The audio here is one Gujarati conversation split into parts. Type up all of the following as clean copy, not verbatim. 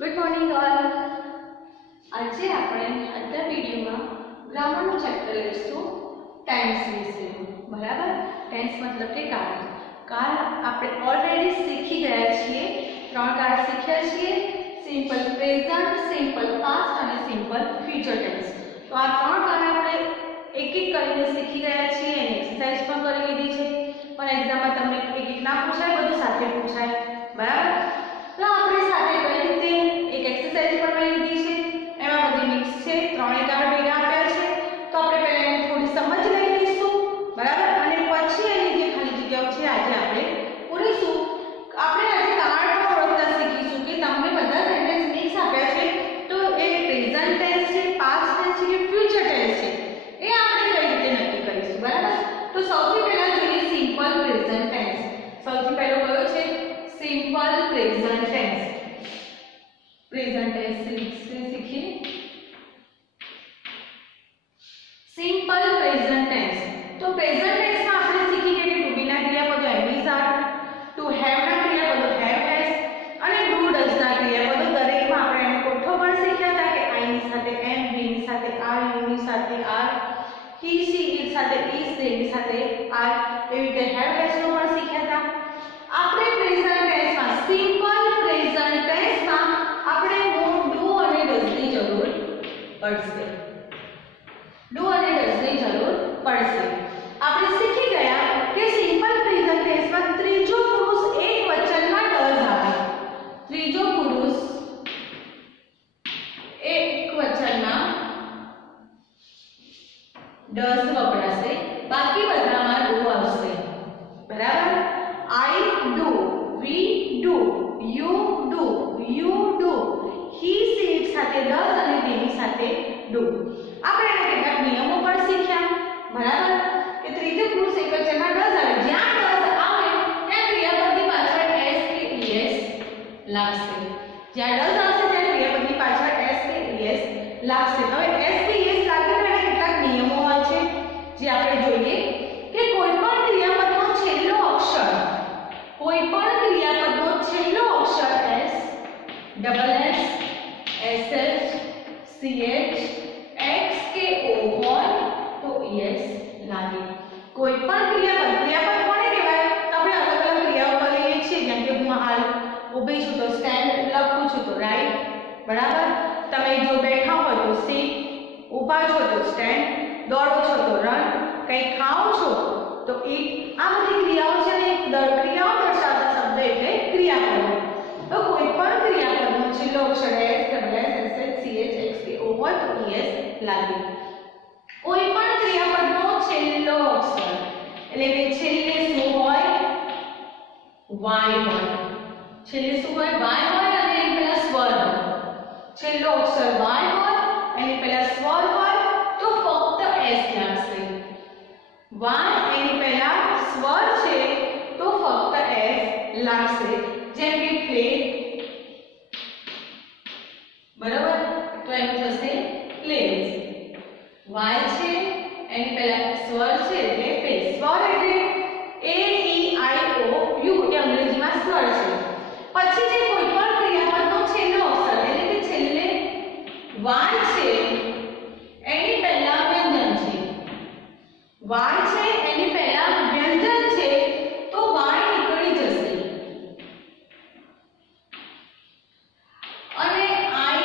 Good morning all. आज આપણે આજના વિડિયોમાં ગ્રામરનું ચેપ્ટર લઈશું ટેન્સ વિશે। બરાબર, ટેન્સ મતલબ કે કાળ। કાળ આપણે ઓલરેડી શીખી ગયા છીએ। ત્રણ કાળ શીખ્યા છીએ, સિમ્પલ પ્રેઝન્ટ, સિમ્પલ પાસ્ટ અને સિમ્પલ ફ્યુચર ટેન્સ। તો આ ત્રણ કાળ આપણે એક એક કરીને શીખી ગયા છીએ અને એક્સરસાઇઝ પણ કરી લીધી છે। પણ એક્ઝામમાં તમને એક એક ના પૂછાય, બધું સાથે પૂછાય। બરાબર, તો આપણે સાથે કઈ રીતે એક एक्सरसाइज પણ મેં લીધી છે, એમાં બધી મિક્સ છે, ત્રણેય કાળ ભેગા આપ્યા છે। તો આપણે પહેલા એને થોડી સમજ લઈ લઈશું। બરાબર, અને પછી એની જે ખાલી જગ્યાઓ છે આજે આપણે પૂરીશું। આપણે આજે કાળ પણ ઓળખતા શીખીશું કે તમને બધા સેન્ટેન્સ મિક્સ આપ્યા છે, તો એ પ્રેઝન્ટ ટેન્સ છે, પાસ્ટ ટેન્સ છે કે ફ્યુચર ટેન્સ છે, એ આપણે કઈ રીતે નક્કી કરીશું। બરાબર, તો સૌથી પહેલા જોઈએ સિમ્પલ પ્રેઝન્ટ ટેન્સ। સૌથી પહેલો કયો છે? Simple present tense. Present tense से सीखिए सिंपल प्रेजेंट टेंस। तो प्रेजेंट टेंस में आपने सीखी કે ટુ બી ના ક્રિયાપદો am is are, to have ના ક્રિયાપદો હેવ હેઝ અને ડુ ડઝ ના ક્રિયાપદો દરેકમાં આપણે એનો કોઠો પણ શીખ્યા હતા કે આઈ ની સાથે એમ, બી ની સાથે આર, યુ ની સાથે આર, ही सी इट સાથે इज, दे ની સાથે आर, એવી રીતે હેવ હેઝ નો પણ શીખ્યા હતા। આપણે પ્રેઝન્ટ ટેન્સમાં સિમ્પલ પ્રેઝન્ટ ટેન્સમાં આપણે ડુ અને ડઝ ની જરૂર પડશે। ડુ અને ડઝ ની જરૂર પડશે। આપણે શીખી ગયા કે સિમ્પલ પ્રેઝન્ટ ટેન્સમાં ત્રીજો પુરુષ એક વચનમાં ડઝ આવે। ત્રીજો પુરુષ એક વચનમાં ડઝ વપરાશે, બાકી બધામાં ડુ આવશે। બરાબર, I do, we do, you do, he she it સાથે does અને they ની સાથે do। આપણે એના કેટલાક નિયમો પણ શીખ્યા। બરાબર, કે ત્રીજો પુરુષ એકવચનમાં does આવે, જ્યાં does આવે ત્યાં ક્રિયાપદની પાછળ s કે es લાગશે। જ્યાં does આવશે ત્યાં ક્રિયાપદની પાછળ s કે es લાગશે। હવે s કે es લાગે તો એના કેટલાક નિયમો હોય છે જે આપણે જોઈએ કે કોઈપણ ક્રિયાપદનો છેલ્લો અક્ષર, કોઈપણ ક્રિયાપદનો છેલ્લો અક્ષર s, double s, sh, ch, x કે o હોય તો es લાગે। કોઈપણ ક્રિયાપદ, ક્રિયાપદ કોને કહેવાય? તો આપણે અલગ અલગ ક્રિયાઓ કરીએ છીએ, જેમ કે હું હાલ ઊભી છું તો સ્ટેન્ડ, લખું છું તો રાઈટ। બરાબર, તમે જો બેઠા હો તો સીટ, ઊભા છો તો સ્ટેન્ડ, દોડો છો તો રન, કંઈ ખાઓ છો તો ઈટ। આ બધી ક્રિયાઓ છે ને ક્રિયાઓ દર્શાવતા શબ્દ એટલે ક્રિયાપદો। તો કોઈપણ ક્રિયાપદનો છેલ્લો અક્ષર s, double s, sh, ch, x કે o હોય તો es લાગે। કોઈપણ ક્રિયાપદનો છેલ્લો અક્ષર એટલે કે છેલ્લે શું હોય? y હોય। છેલ્લે શું હોય? y હોય અને એની પહેલા સ્વર હોય। છેલ્લો અક્ષર y હોય, એની પહેલા સ્વર હોય તો ફક્ત s લાગશે। y એની પહેલા સ્વર છે તો ફક્ત s લાગશે। જેમ કે પ્લેટ, બરાબર, તો એનું થશે પ્લેટ્સ। y છે એની પહેલા સ્વર છે એટલે પ્લેટ। સ્વર એટલે a e i o u એ અંગ્રેજીમાં સ્વર છે। પછી જે કોઈપણ ક્રિયાપદનો છેલ્લો અક્ષર એટલે કે છેલ્લે y છે એની પહેલા વ્યંજન છે। y છે એની પહેલા વ્યંજન છે તો y નીકળી જશે અને i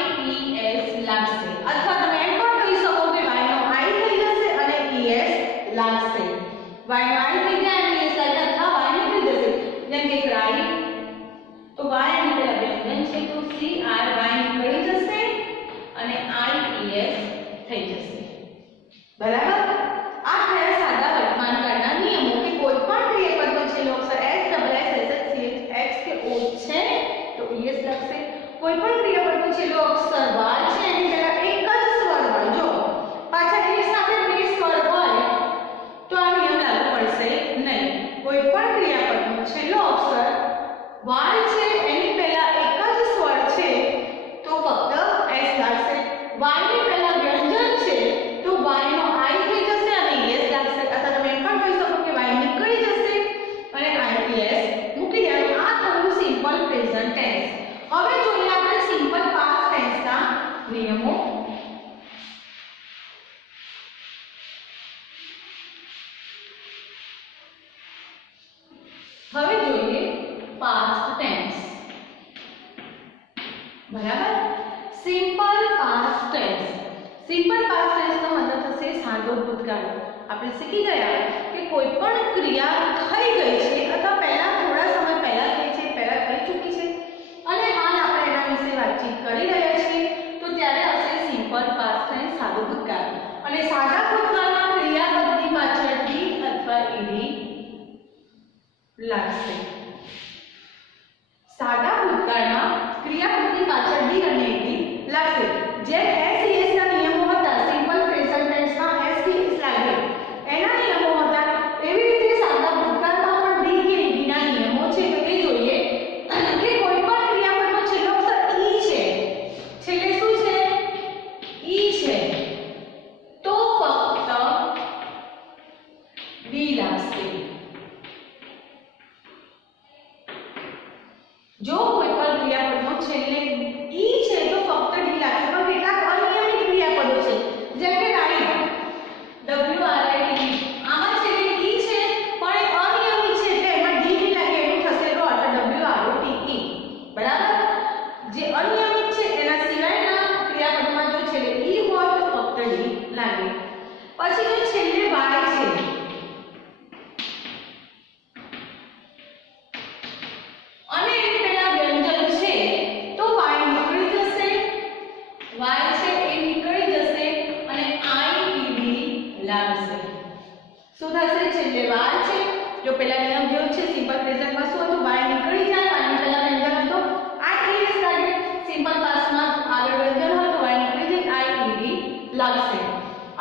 e s લાગશે। અથવા તમે એમ પણ કહી શકો કે y નો i થઈ જશે અને es લાગશે। y નો i થઈ જાય અને es લાગે, અથવા y નીકળી જશે। જેમ કે ક્રાઈ તો y એની પહેલા વ્યંજન છે તો c r y નીકળી જશે અને i e s થઈ જશે। બરાબર, આ થયા સાદા વર્તમાન કાળના નિયમો કે કોઈપણ ક્રિયાપદનો છેલ્લો અક્ષર s, double s, sh, ch, x કે o છે તો es લાગશે। કોઈપણ ક્રિયાપદનો છેલ્લો અક્ષર y છે એની પહેલા એક જ સ્વર હોય, જો પાછળ એ સાથે બે સ્વર હોય તો આ નિયમ લાગુ પડશે નહીં। કોઈપણ ક્રિયાપદનો છેલ્લો અક્ષર y છે એની પહેલા એક જ સ્વર છે તો ફક્ત s લાગશે। y ની પહેલા વ્યંજન છે તો y નો i હવે જોઈએ પાસ્ટ ટેન્સ. બરાબર. Simple past tense. Simple past tense નો મતલબ થશે સાદો ભૂતકાળ. આપણે શીખી ગયા કે કોઈ પણ ક્રિયા થઈ ગઈ છે અથવા પહેલા થોડા સમય પહેલા થઈ છે, પહેલા થઈ ચૂકી છે અને હાલ આપણે એના વિશે વાતચીત કરી રહ્યા છીએ, તો ત્યારે હશે સિમ્પલ પાસ્ટ ટેન્સ, સાદો ભૂતકાળ. અને સાદા ભૂતકાળમાં ક્રિયાપદની પાછળ ડી અથવા ઈડી લાગશે. સાદા ભૂતકાળમાં ક્રિયાપદની પાછળ ડી અને ઈડી લાગશે. જે એસઈએસ ના નિયમો હતા સિમ્પલ પ્રેઝન્ટ ટેન્સમાં એસઈએસ લાગે એના નિયમો હતા, એવી રીતે સાદા ભૂતકાળમાં પણ ડી કે ઈડી ના નિયમો છે. તો એ જોઈએ કે કોઈ પણ ક્રિયાપદનો છેલ્લો અક્ષર ઈ છે, છેલ્લે શું છે? ઈ છે, તો ફક્ત ડી લાગશે. જો કોઈ પણ ક્રિયાપદનો છેલ્લે ઈ છે તો ફક્ત ડી લાગશે. પણ કેટલાક અનિયમિત ક્રિયાપદો છે, જેમ કે રાઈટ, WRIT, આમાં છેલ્લે ઈ છે પણ એ અનિયમિત છે એટલે એમાં ડી નહીં લાગે, એનું થશે રોટ, WROTE. બરાબર. જે અનિયમિત છે એના સિવાયના ક્રિયાપદમાં જો છેલ્લે ઈ હોય તો ફક્ત ડી લાગે. પછી જો છેલ્લે વાય છે, અને એની પહેલા વ્યંજન છે તો વાય નીકળી જશે, વાય છે એ નીકળી જશે અને આઈઈડી લાગશે. શું થશે? છેલ્લે વાય છે, જો પહેલા નિયમ જેવો છે સિમ્પલ પ્રેઝન્ટમાં શું હતું? વાય નીકળી જાય, વાયની પહેલા વ્યંજન હતો આઈઈડી લાગે. સિમ્પલ પાસ્ટમાં આગળ વ્યંજન હોય તો વાય નીકળી જાય, આઈઈડી લાગશે.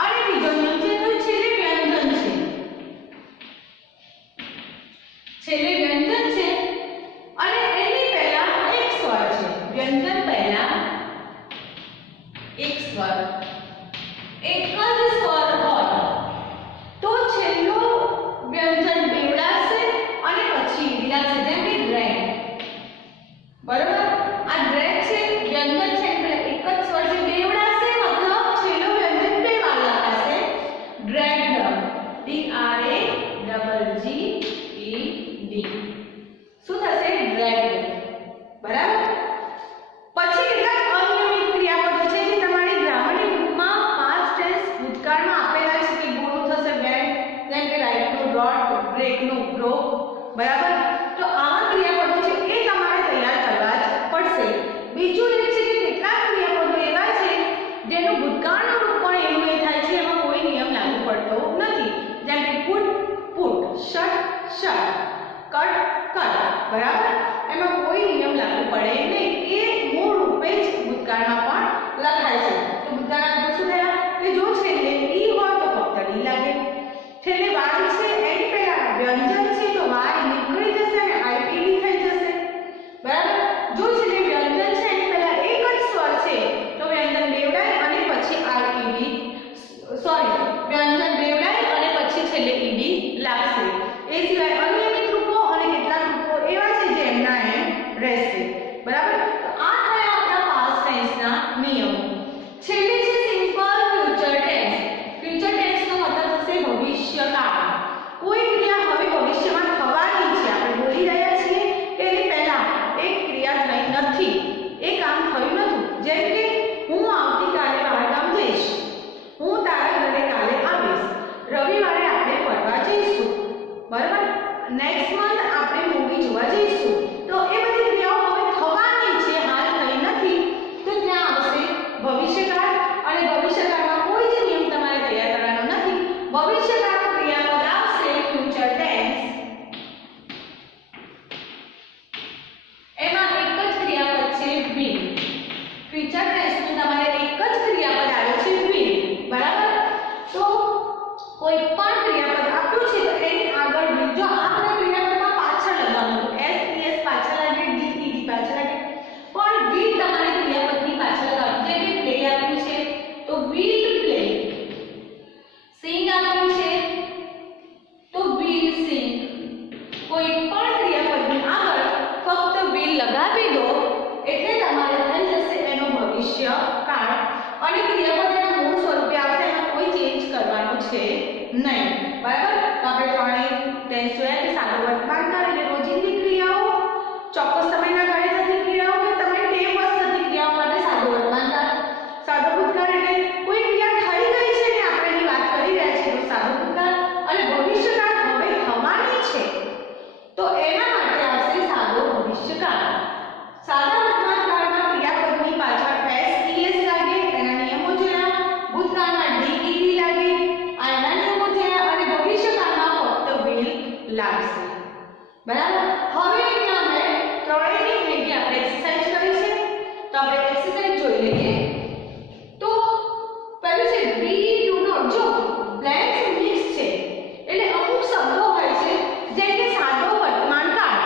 અને બીજો નિયમ છે તો છેલ્લે વ્યંજન છે, છેલ્લે વ્યંજન છે અને એની પહેલા એક સ્વર છે. વ્યંજન પહેલા એક સ્વર, એક જ સ્વર હોય તો છેલ્લો વ્યંજન બેવડાશે અને પછી ઈડી લાગશે. જેમ કે ડ્રેગ. બરોબર. આ ડ્રેગ છે, વ્યંજન છે એટલે એક જ સ્વર છે, બેવડાશે મતલબ છેલ્લો વ્યંજન બે વાર લખાશે. ડ્રેગ્ડ, DRAGGED. શું થશે? ડ્રેગ્ડ. બરાબર. પછી કેટલાક અનિયમિત ક્રિયાપદો છે જે તમારી ગ્રામરની બુકમાં પાસ્ટ ટેન્સ ભૂતકાળમાં આપેલા છે કે ગોળું થશે વેન્ટ, જેમ કે રાઈટ નું ડોટ, બ્રેક નું બ્રોક. બરાબર. તો આવા ક્રિયાપદો છે એ તમારે તૈયાર કરવા જ પડશે. બીજું એ છે કે કેટલાક ક્રિયાપદો એવા છે જેનું ભૂતકાળનું રૂપ પણ એવું એ થાય છે, એમાં કોઈ નિયમ લાગુ પડતો નથી. જેમ કે put, put, shut, shut, cut, cut. બરાબર. એમાં કોઈ નિયમ લાગુ પડે નહીં, એ મૂળ રૂપે જ ભૂતકાળમાં પણ લખાય છે. તો ભૂતકાળના રૂપો શું થયા કે જો છેલ્લે ઈ હોય તો ફક્ત ડી લાગે, છેલ્લે વાય છે એની પહેલા વ્યંજન છે તો વાય નીકળી જશે અને આઈઈડી થઈ જશે. બરાબર. જો છેલ્લે વ્યંજન છે એની પહેલા એક જ સ્વર છે તો વ્યંજન બેવડાય અને પછી આઈઈડી, સોરી, વ્યંજન બેવડાય અને પછી છેલ્લે ઈડી લાગશે. એ સિવાય અનિયમિત રૂપો અને કેટલાક રૂપો એવા છે જે એમના એમ રહેશે. બરાબર. તો આ થયા આપણા પાસ્ટ ટેન્સના નિયમો. છેલ્લે છે સિમ્પલ ફ્યુચર ટેન્સ. ફ્યુચર ટેન્સનો મતલબ થશે ભવિષ્યકાળ. કોઈ ક્રિયા હવે ભવિષ્યમાં થવાની છે, આપણે બોલી રહ્યા છીએ કે એની પહેલા એક ક્રિયા થઈ નથી, એ કામ થયું નથી. જેમ કે હું આવતીકાલે બહારગામ જઈશ, હું તારા ઘરે કાલે આવીશ, રવિવારે આપણે ફરવા જઈશું. બરાબર. નેક્સ્ટ મંથ આપણે મૂવી જોવા જઈશું. તો એ બધી ક્રિયાઓ હવે થવાની છે, હાલ થઈ નથી, તો ત્યાં આવશે ભવિષ્યકાળ. અને ભવિષ્યકાળમાં કોઈ જ નિયમ તમારે તૈયાર કરવાનો નથી. ભવિષ્યકાળનો ક્રિયાપદ આવશે ફ્યુચર ટેન્સ. એમાં એક જ ક્રિયાપદ છે will. ફ્યુચર ટેન્સનું તમારે એક જ ક્રિયાપદ આવે છે will. બરાબર. તો કોઈ પણ ક્રિયાપદ આપ્યું છે તો એની આગળ will. જો આપણે ક્રિયાપદમાં પાછળ લગાવવાનું, SES પાછળ લાગે, DED પાછળ લાગે, પણ will તમારે ક્રિયાપદની પાછળ લગાવવાનું. જેમ કે પ્લે આપ્યું છે તો will play, sing આપ્યું છે તો will sing. કોઈ પણ ક્રિયાપદની આગળ ફક્ત will લગાવી દો એટલે તમારે થઈ જશે એનો ભવિષ્યકાળ અને ક્રિયાપદ એના મૂળ સ્વરૂપે આવશે, એમાં કોઈ ચેન્જ કરવાનું છે નહીં. બરાબર. તો આપણે ત્રણેય ટેન્સ જોયા કે સાદો વર્તમાન કાળ એટલે રોજિંદા ચોક્કસ સમયના ગાળે થતી ક્રિયાઓ કે તમે ટેવવશ થતી ક્રિયાઓ માટે સાદો વર્તમાનકાળ. સાદો ભૂતકાળ એટલે કોઈ ક્રિયા થઈ ગઈ છે ને આપણે એની વાત કરી રહ્યા છીએ તો સાદો ભૂતકાળ. અને ભવિષ્યકાળ હવે થવાની છે તો એના માટે આવશે સાદો ભવિષ્યકાળ. સાદા વર્તમાનકાળમાં ક્રિયાપદની પાછળ એસ લાગે, એના નિયમો જોયા. ભૂતકાળમાં ડી લાગે, આ એના નિયમો જોયા. અને ભવિષ્યકાળમાં ફક્ત વિલ લાગશે. બરાબર. હવે અહીંયા અમે ત્રણેયની ભેગી આપણે એક્સરસાઇઝ કરી છે તો આપણે એક્સરસાઇઝ જોઈ લઈએ. તો પહેલું છે વી ડુ નોટ. જો બ્લેન્ક્સ મિક્સ છે એટલે અમુક શબ્દો હોય છે જેમ કે સાદો વર્તમાનકાળ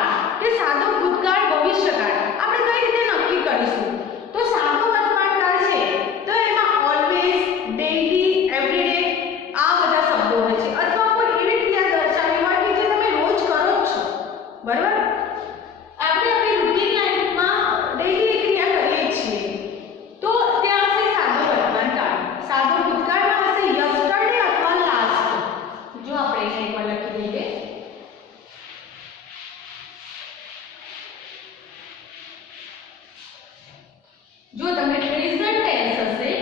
કે સાદો ભૂતકાળ, ભવિષ્યકાળ આપણે કઈ રીતે નક્કી કરીશું? તો સાદો વર્તમાનકાળ છે તો એમાં ઓલવેઝ, ડેઈલી, એવરીડે આ બધા શબ્દો હોય છે અથવા કોઈ એવી ક્રિયા દર્શાવી હોય કે જે તમે રોજ કરો જ છો. બરાબર. આપણે આપણી રૂટીન લાઈફમાં ડેઈલી ક્રિયા કરીએ છીએ તો ત્યાં આવશે સાદો વર્તમાનકાળ. સાદો ભૂતકાળમાં આવશે યસ્ટરડે અથવા લાસ્ટ. જો આપણે એને એકવાર લખી દઈએ. જો તમે પ્રેઝન્ટ ટેન્સ હશે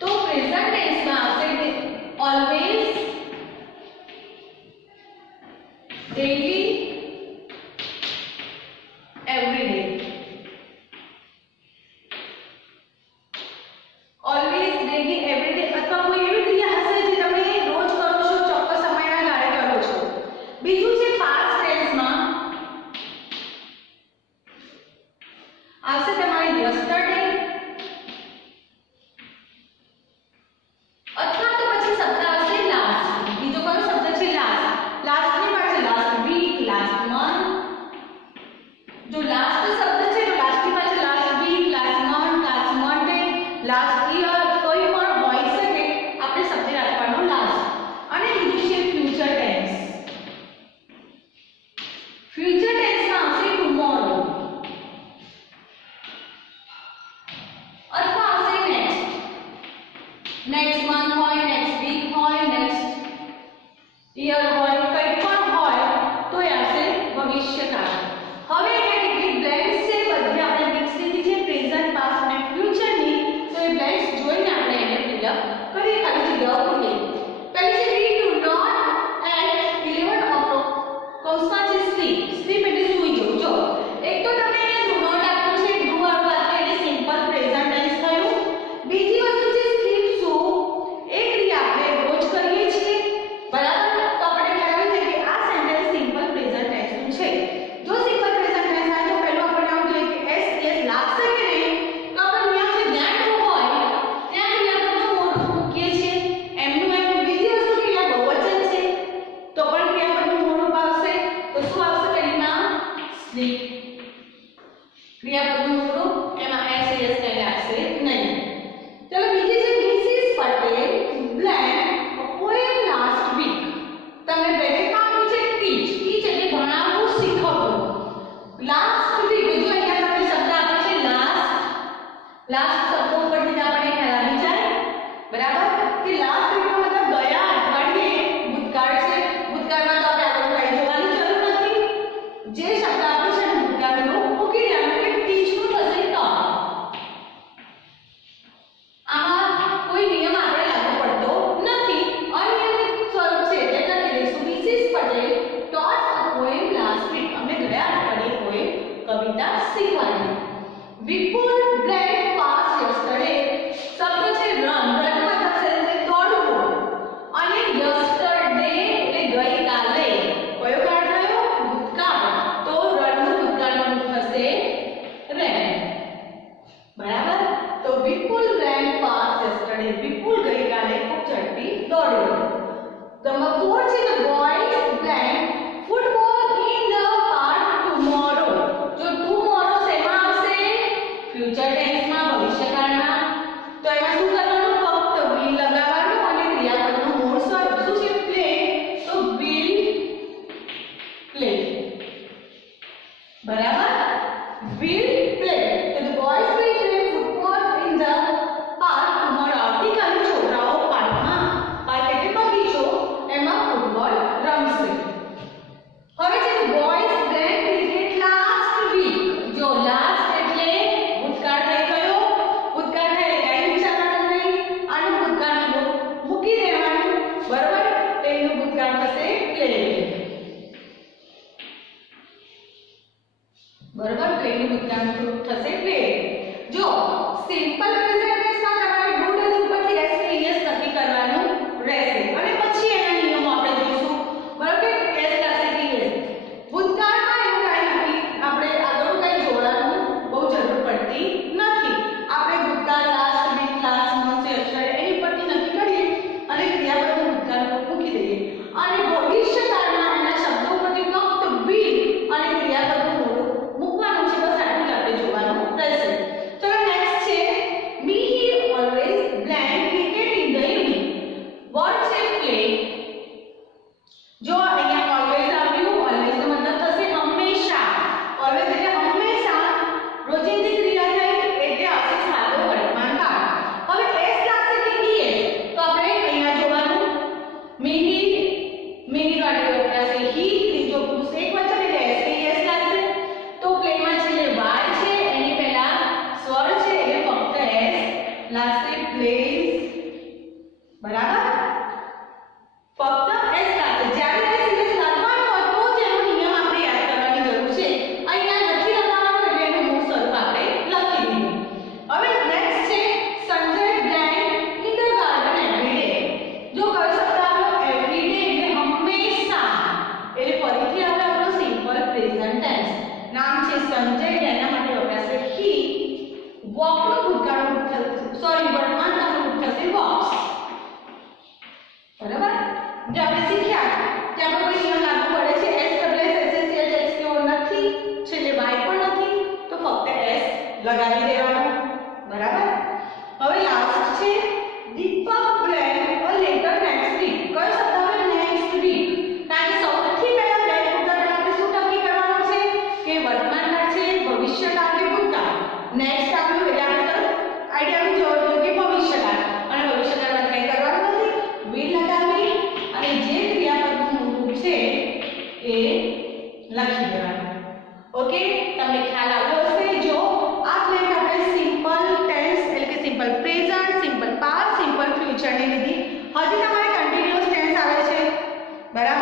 તો પ્રેઝન્ટ ટેન્સમાં આવશે always, daily, every day. Always, daily, every day અથવા કોઈ એવી ક્રિયા હશે જે તમે રોજ કરો છો, ચોક્કસ સમયના ગાળે કરો છો. બીજું છે પાસ્ટ ટેન્સમાં આવશે તમારે યસ્ટરડે અથવા તો પછી શબ્દ આવશે લાસ્ટ. બીજો કયો શબ્દ છે? લાસ્ટ. લાસ્ટની પાછળ લાસ્ટ વીક, લાસ્ટ મંથ. જો લાસ્ટ શબ્દ છે તો લાસ્ટની પાછળ last week, last month, last Monday, last year કોઈ પણ હોઈ શકે આપણે શબ્દ રાખવાનો લાસ્ટ. અને બીજું છે ફ્યુચર ટેન્સ. ફ્યુચર ટેન્સમાં આવશે ટુમોરો અથવા આવશે નેક્સ્ટ. નેક્સ્ટ મંથ હોય, નેક્સ્ટ વીક હોય, નેક્સ્ટ યર હોય, કંઈ પણ હોય તો એ આવશે ભવિષ્યકાળ. હવે અહીંયા કેટલી બ્લેન્ક્સ છે બધી આપણે મિક્સ લીધી છે પ્રેઝન્ટ, પાસ્ટ અને ફ્યુચરની. તો એ બ્લેન્ક્સ જોઈને આપણે એને ફિલઅપ કરીએ, ખાલી જગ્યાઓ પૂરીએ. પહેલી છે we do not at 11 o'clock. કૌંસમાં છે સ્લીપ. સ્લીપ એટલે સૂઈ જવું. જો એક તો તમે એને ડુ નોટ આપ્યું છે, ડુ વાળું આપ્યું એટલે સિમ્પલ પ્રેઝન્ટ ટેન્સ થયું. બીજી વસ્તુ છે સ્લીપ, સૂવું. એ ક્રિયા આપણે રોજ કરીએ છીએ. બરાબર. તો આપણે ખ્યાલ છે કે આ સેન્ટેન્સ સિમ્પલ પ્રેઝન્ટ ટેન્સનું છે. જો સિમ્પલ પ્રેઝન્ટ ટેન્સ એની ભૂતકાળનું રૂપ થશે પ્લેડ. જો સિમ્પલ પ્રેઝન્ટ ટેન્સમાં તમારે ડુ ડઝ ઉપરથી એસ કે યસ નક્કી કરવાનું રહેશે અને પછી એના નિયમો આપણે જોઈશું. બરાબર, એસ લાગશે કે યસ. ભૂતકાળમાં એવું કાંઈ નથી, આપણે આગળ કંઈ જોવાનું બહુ જરૂર પડતી નથી. આપણે ભૂતકાળ, last week, last month, yesterday એની પરથી નક્કી કરીએ અને ક્રિયાપદનું ભૂતકાળ મૂકી દઈએ અને ભવિષ્યકાળમાં એના શબ્દો પરથી ફક્ત બી અને ક્રિયાપદનું મોડું મૂકવાનું છે. બસ આટલું જ આપણે જોવાનું રહેશે. ચલો નેક્સ્ટ છે me he always planned cricket in the evening. What છે પ્લે? જો અહીંયા ઓલવેઝ આવ્યું, ઓલવેઝ નો મતલબ થશે હંમેશા. ઓલવેઝ એટલે હંમેશા રોજિંદી ક્રિયા થઈ એટલે આવશે સાદો વર્તમાન કાળ. હવે એસ લાગશે કે ઈએસ, તો આપણે અહીંયા જોવાનું મી નો આગળ વપરાશે હી, ત્રીજો પુરુષ એકવચન એટલે એસ કે ઈએસ લાગશે. તો પ્લેમાં છેલ્લે વાય છે એની પહેલા સ્વર છે એટલે ફક્ત એસ લાગશે પ્લેઝ. બરાબર, ફક્ત એસ લાગશે. જ્યારે એસ ઈએસ લખવાનું હોય તો જ એનો નિયમ આપણે યાદ કરવાની જરૂર છે. અહીંયા નથી લખવાનું એટલે એનું મૂળ સ્વરૂપ આપણે લખી દીધું. હવે નેક્સ્ટ છે Sanjay blend in the garden every day. જો કયો શબ્દ આવ્યો એવરી ડે એટલે હંમેશા, એટલે ફરીથી આપણે આપણો સિમ્પલ પ્રેઝન્ટ ટેન્સ. નામ છે સંજય, એના માટે વપરાશે હી. વોકનું ભૂતકાળનું વર્તમાન કાળનું રૂપ થશે વોક્સ. બરાબર, જે આપણે શીખ્યા ત્યાં કોઈ નિયમ લાગુ પડે છે. S W S S H H કેવો નથી, છેલ્લે વાય પણ નથી, તો ફક્ત એસ લગાવી દેવાનો. બરાબર, હવે લાસ્ટ છે દીપક પ્લેન્ડ અ લેટર નેક્સ્ટ વીક. કયો શબ્દ આવે નેક્સ્ટ વીક? કારણ કે સૌથી પહેલા પ્લેન મુદ્દા પહેલા આપણે શું નક્કી કરવાનું છે કે વર્તમાન કાળ છે, ભવિષ્યકાળ કે ભૂતકાળ. નેક્સ્ટ આવ્યું એટલે આપણે તરત આઈડિયા આવી જવો જોઈએ કે ભવિષ્યકાળ, અને ભવિષ્યકાળમાં કંઈ કરવાનું નથી, વીલ લગાવી અને જે ક્રિયાપદનું રૂપ છે એ લખી દેવાનું. ઓકે, તમને ખ્યાલ આવ્યો હશે. જો આ પ્લેન આપણે સિમ્પલ ટેન્સ એટલે કે simple present, simple past, simple future ને લીધી. હજી તમારે કન્ટિન્યુઅસ ટેન્સ આવે છે. બરાબર,